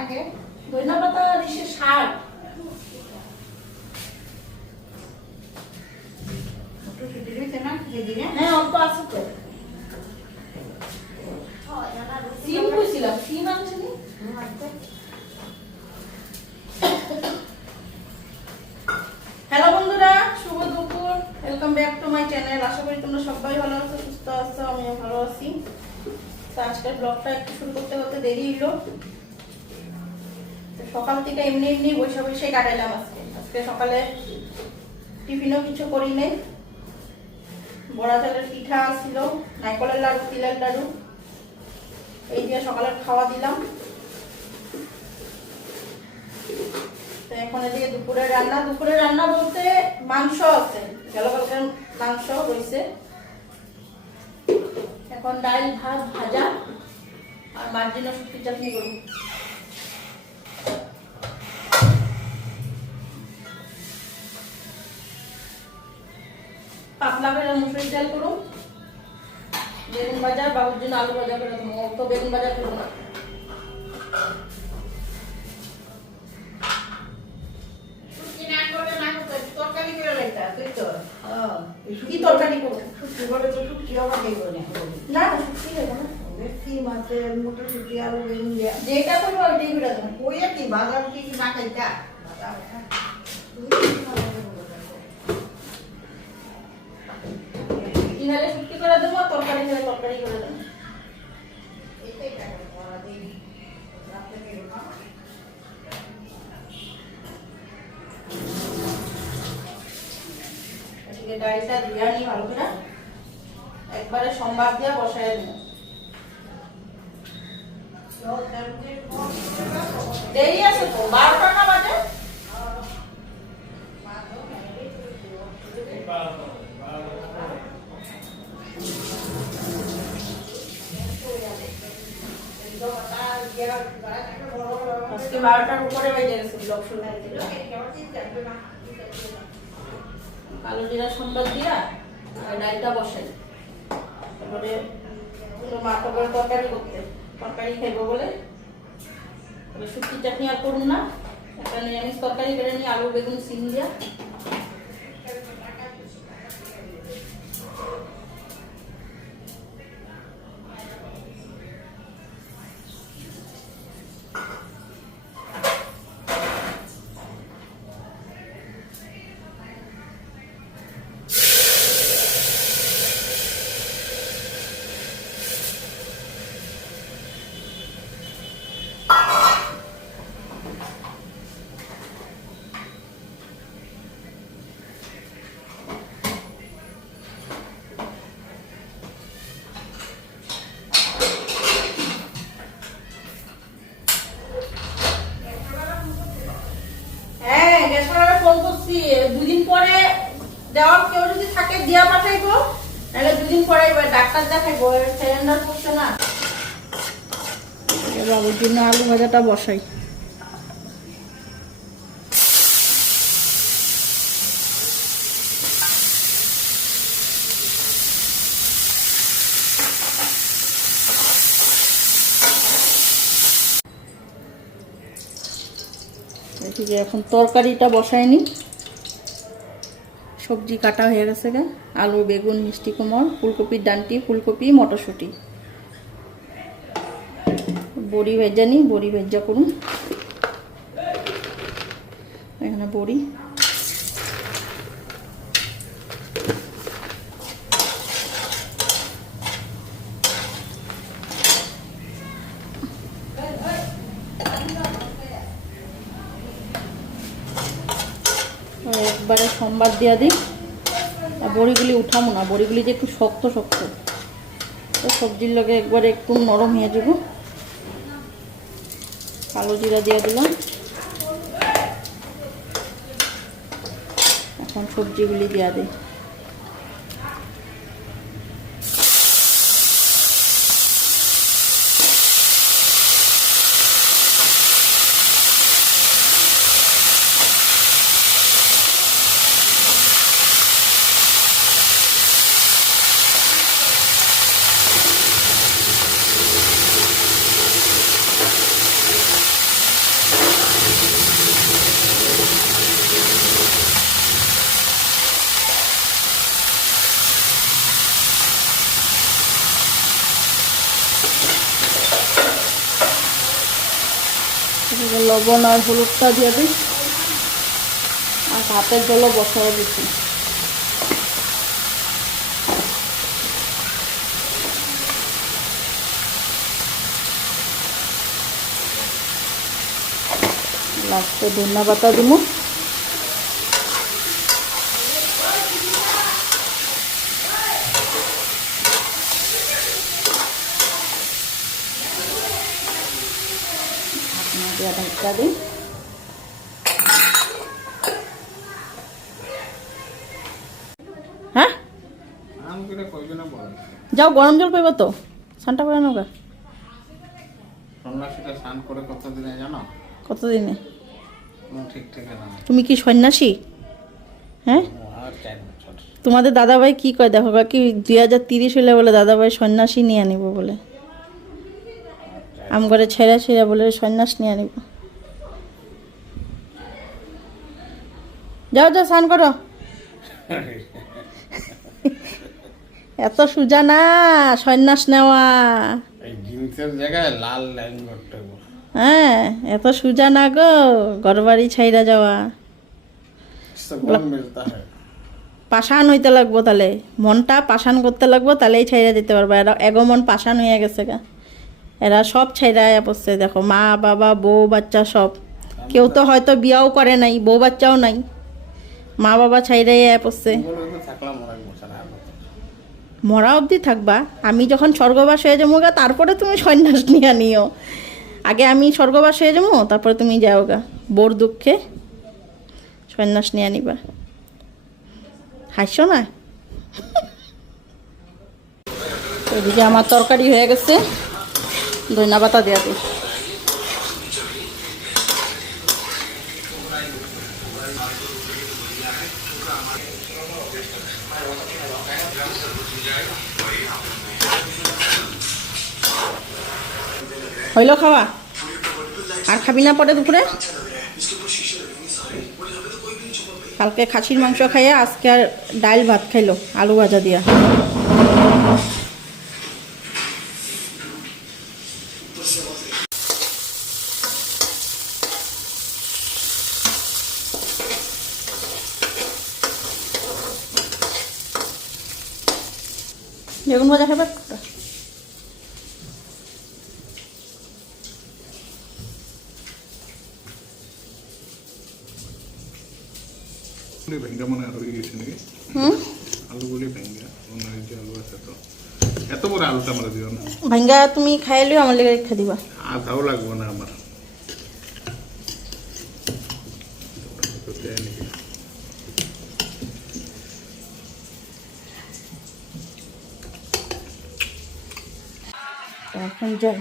আগে ধনিয়া পাতা যেদিনে হ্যাঁ অল্প আছে তো। সিম কইছিলাম সিম আনছিনি হ্যালো বন্ধুরা শুভ দুপুর। Welcome back to my channel আশা করি তোমরা সবাই ভালো আছো সুস্থ আছো আমিও ভালো আছি। তো আজকের ব্লগটা একটু শুরু করতে করতে দেরি হলো সকাল থেকে এমনি এমনি বসে বসে কাটাইলাম আজকে। আজকে সকালে টিফিনও কিছু করি নাই। বড়া চালের পিঠা ছিল, নারকলের লাড়ু, তিলের লাড়ু। এই দিয়ে সকালে খাওয়া দিলাম। তো এখন এদিকে দুপুরে রান্না। দুপুরে রান্না বলতে মাংস আছে। গেল কালকের মাংস রয়েছে এখন ডাল, ভাত, ভাজা আর মার জন্য শুক্তি চাটনি করব। পাতলা করে মুসুরির ডাল করুন। বেগুন ভাজা বাবুর জন্য আলু ভাজা করে তো বেগুন ভাজা করব না। শুটকি করে না তরকারি কি করব? করে তো আবার না না না শুক্তি দেবো না। সিম আছে মটরশুটি আলু বেগুন যেটা করব ওইটাই করে দেবো। ওই আর কি বাজার কি কি না খাইতা? করে দেবো, তরকারি হলে তরকারি করে দেবো। ডালটা ভালো করে একবারে সোমবার দিয়ে বসায় দেবো দেরি আছে তো, বারোটা না বাজে? আজকে বারোটার উপরে বেজে গেছে ব্লগ শুরু। কালো জিরা সম্বাদ দিয়া ডালটা বসে। তারপরে তো মা করে তরকারি করতে। তরকারি খাইবো বলে। শুটকি চাটনি আর করুন না? একটা নিরামিষ তরকারি করে নিয়ে আলু, বেগুন, সিম দিয়া। ফোন করছি, দুদিন পরে দেওয়ার কেউ যদি থাকে দিয়া পাঠাইবো, নাহলে দুদিন পরে এবার ডাক্তার দেখাইবো সিলিন্ডার করছে না। বাবুর জন্য আলু ভাজাটা বসাই। এদিকে এখন তরকারিটা বসায়নি। সবজি কাটা হয়ে গেছে গা। আলু, বেগুন, মিষ্টি, কুমড় ফুলকপির ডান্টি, ফুলকপি, মটরশুঁটি। বড়ি ভেজা নিই বড়ি ভেজা করুন। এখানে বড়ি আর একবারে দেওয়া দিই। আর বড়িগুলি উঠামো না, বড়িগুলি যে একটু শক্ত শক্ত। তো সবজির লগে একবারে একটু নরম হয়ে যাব। কালো জিরা দিয়ে দিলাম। এখন সবজিগুলি দিয়া দিই। লবণ আর হলুদটা দিয়ে দিই। আর ভাতের জলও বসায় দিচ্ছি। লাস্টে ধন্যবাদ দিব। ঢাকা হ্যাঁ? যাও গরম জল পাইব তো। স্নানটা করে করে কতদিনে তুমি কি সন্ন্যাসী? হ্যাঁ? তোমাদের দাদাভাই কি কয় দেখো কি দুই হাজার তিরিশ হলে বলে দাদাভাই সন্ন্যাসী নিয়ে আনিব বলে। আম করে ছেড়া ছেড়া বলে সন্ন্যাস নিয়ে আনিব। যাও যাও স্নান করো। এত সুজা না সন্ন্যাস নেওয়া। হ্যাঁ এত সুজা না গো ঘরবাড়ি ছাইরা যাওয়া। পাশান হইতে লাগবো তাহলে। মনটা পাশান করতে লাগবো তাহলেই ছাইরা যেতে পারব। এরা এগো মন পাষাণ হয়ে গেছে গা। এরা সব ছাইরা পড়ছে দেখো মা বাবা বউ বাচ্চা সব। কেউ তো হয়তো বিয়াও করে নাই বউ বাচ্চাও নাই। মা বাবা ছাইরাই পড়ছে? মরা অবধি থাকবা। আমি যখন স্বর্গবাস হয়ে যাব গা, তারপরে তুমি সন্ন্যাস নিয়ে নিও। আগে আমি স্বর্গবাস হয়ে যাব, তারপরে তুমি যাও গা। বোর দুঃখে সন্ন্যাস নিয়ে নিবা। হাসছো না? এদিকে আমার তরকারি হয়ে গেছে। ধনিয়া পাতা দেওয়া দিই হইল খাওয়া? আর খাবি না পরে দুপুরে? কালকে খাসির মাংস খাইয়ে আজকে আর ডাল ভাত খাইলো, আলু ভাজা দিয়া। বেগুন ভাজা খাবে মনে গেছে নাকি? মনে হয় যে আলু আছে তো। এত বড় আলুটা আমরা দিও না। তুমি খাইলেও আমার লেগে রেখে দিবা। আধাও লাগবো না আমার। এখন যাই।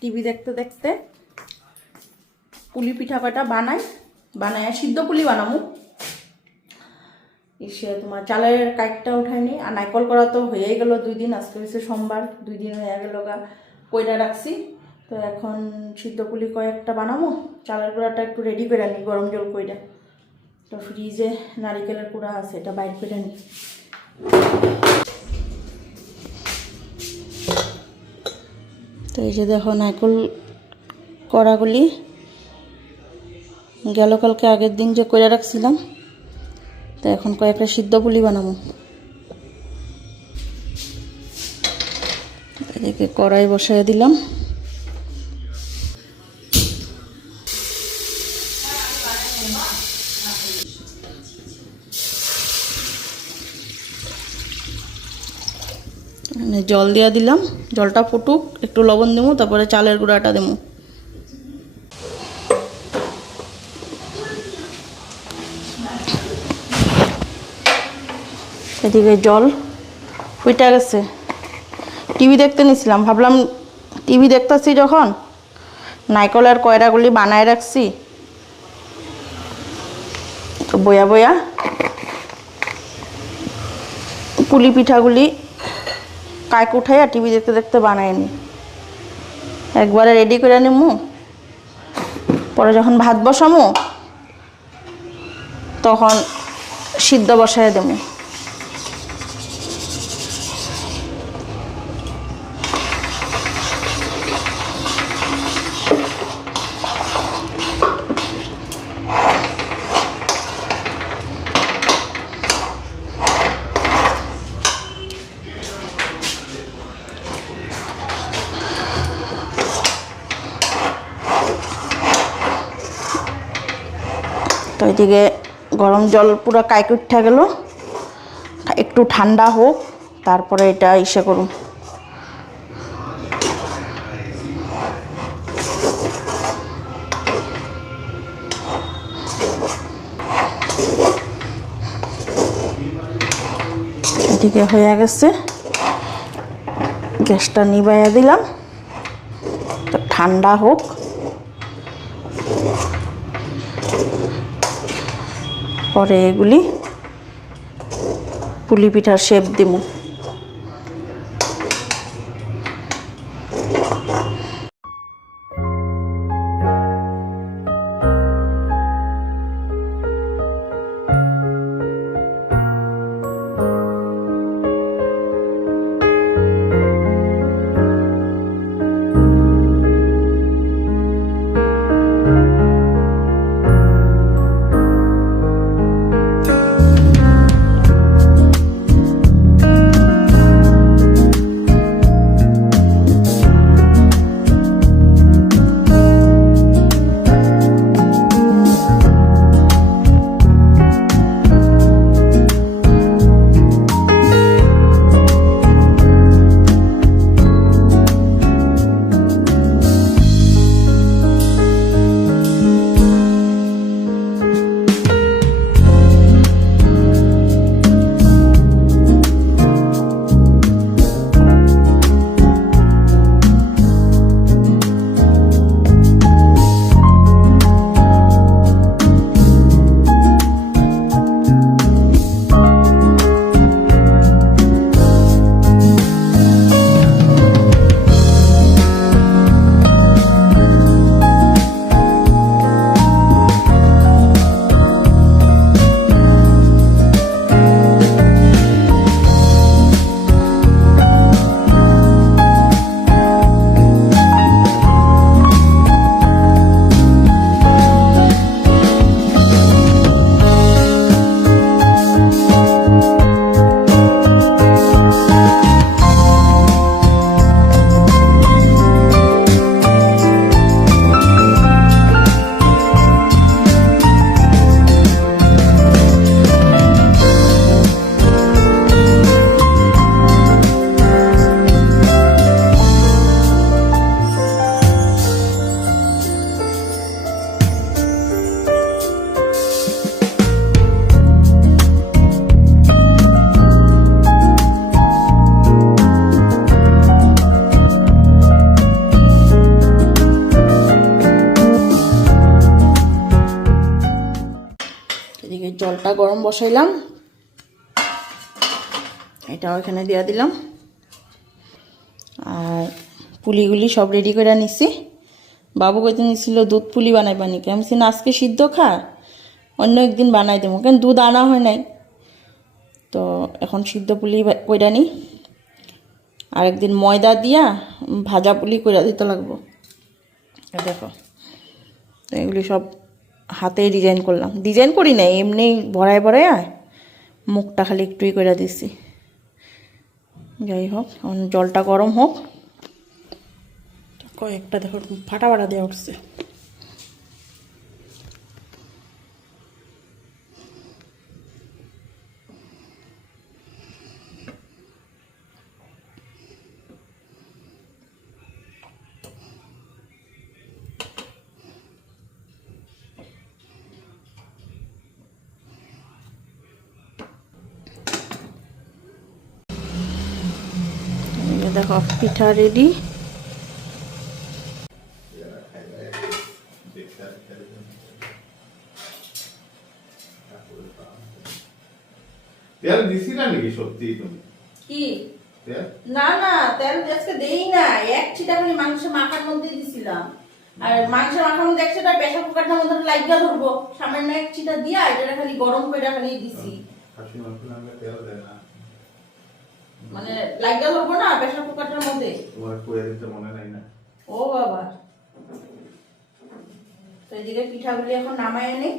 টিভি দেখতে দেখতে পুলি পিঠা কয়টা বানাই। বানায় সিদ্ধ পুলি বানামু। এসে তোমার চালের কাইটটা উঠাইনি আর নাইকল করা তো হয়েই গেল দুই দিন, আজকে হয়েছে সোমবার, দুই দিন হয়ে গেল গা কইরা রাখছি। তো এখন সিদ্ধ পুলি কয়েকটা বানাবো, চালের গুঁড়াটা একটু রেডি করে নিই গরম জল কইরা। তো ফ্রিজে নারিকেলের কুড়া আছে, এটা বাইর করে নিই তো এই যে দেখো নারকল কড়াগুলি গেল কালকে আগের দিন যে করে রাখছিলাম তো এখন কয়েকটা সিদ্ধ পুলি বানাবো। এদিকে কড়াই বসায় দিলাম। জল দিয়া দিলাম। জলটা ফুটুক, একটু লবণ দেবো তারপরে চালের গুঁড়াটা দেবো এদিকে জল ফুইটা গেছে। টিভি দেখতে নিছিলাম, ভাবলাম টিভি দেখতেছি যখন, নাইকলের কয়রাগুলি বানায় রাখছি। তো বয়া বয়া পুলি পিঠাগুলি কাক উঠাইয়া টিভি দেখতে দেখতে বানায়নি। একবারে রেডি করে নিমু। পরে যখন ভাত বসামো, তখন সিদ্ধ বসায় দেবো। তো এদিকে গরম জল পুরো কাইক উঠা গেল। একটু ঠান্ডা হোক, তারপরে এটা ইসে করুন। এদিকে হয়ে গেছে। গ্যাসটা নিবাইয়া দিলাম। তো ঠান্ডা হোক। পরে এগুলি পুলি পিঠার শেপ দিব বসাইলাম। এটাও এখানে দিয়ে দিলাম। আর পুলিগুলি সব রেডি করে নিছি। বাবু কইতে নিছিল দুধ পুলি বানাই বানি আমি বলছি, না আজকে সিদ্ধ খা অন্য একদিন বানাই দেবো। কেন দুধ আনা হয় নাই। তো এখন সিদ্ধ পুলি কইরা নি। আর একদিন ময়দা দিয়া ভাজা পুলি কইরা দিতে লাগবো। দেখো এগুলি সব হাতে ডিজাইন করলাম। ডিজাইন করি না এমনি ভরায় ভরায় মুখটা খালি একটুই করে দিছি। যাই হোক জলটা গরম হোক। কয়েকটা দেখো, ফাটা ফাটা দেওয়া উঠছে। দেখো পিঠা রেডি তেল দিছি না নাকি সত্যি তুমি? কি? না না তেল আজকে দেই না এক ছিটা খালি মাংস মাখার মধ্যে দিছিলাম। আর মাংস মাখার মধ্যে এক ছিটা প্রেসার কুকারটার মধ্যে লাগিয়ে ধরবো। সামান্য এক ছিটা দিয়া এটা খালি গরম করে খালি দিছি। নামে তেল মানে লাগিয়ে ধরবো না প্রেসার কুকারটার মধ্যে? তোমার কয়ে দিতে মনে নাই না। ও বাবা। তো এদিকে পিঠাগুলি এখন নামায় আনি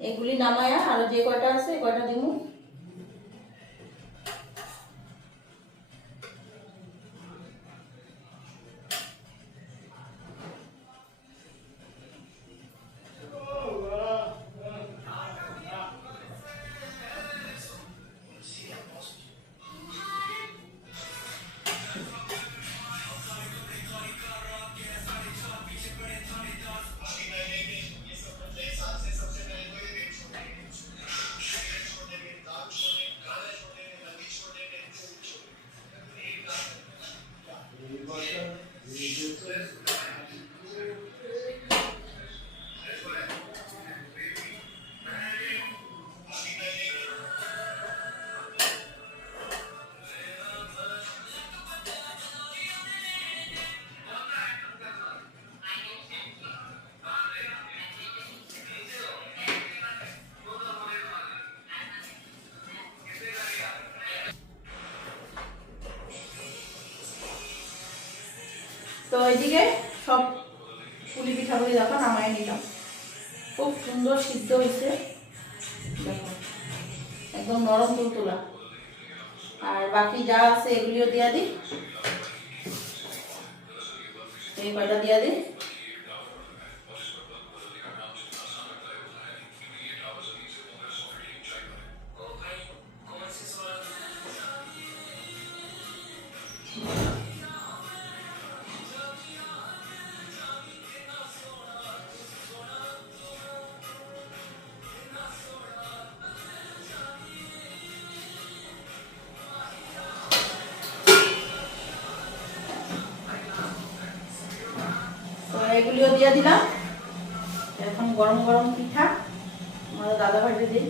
এগুলি নামায়া আর যে কয়টা আছে কয়টা দিমু? এইদিকে সব পুলি পিঠাগুলি দেখো, নামাই নিলাম। খুব সুন্দর সিদ্ধ হয়েছে। একদম নরম তুলতুলা। আর বাকি যা আছে এগুলিও দিয়া দিই। এই কয়টা দিয়া দিই? এগুলিও দিয়ে দিলাম। এখন গরম গরম পিঠা আমাদের দাদা ভাইকে দিই।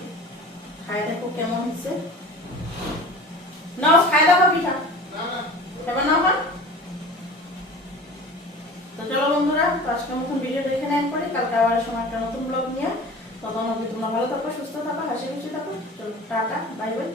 খাই দেখো কেমন হচ্ছে। নাও খাই দেখো পিঠা। নাও তো চলো বন্ধুরা আজকের মতন ভিডিওটা এখানে এক করি। কালকে আবার সময় একটা নতুন ব্লগ নিয়ে। তখন অবধি তোমরা ভালো থাকো, সুস্থ থাকো, হাসি খুশি থাকো। চলো, টাটা বাই বাই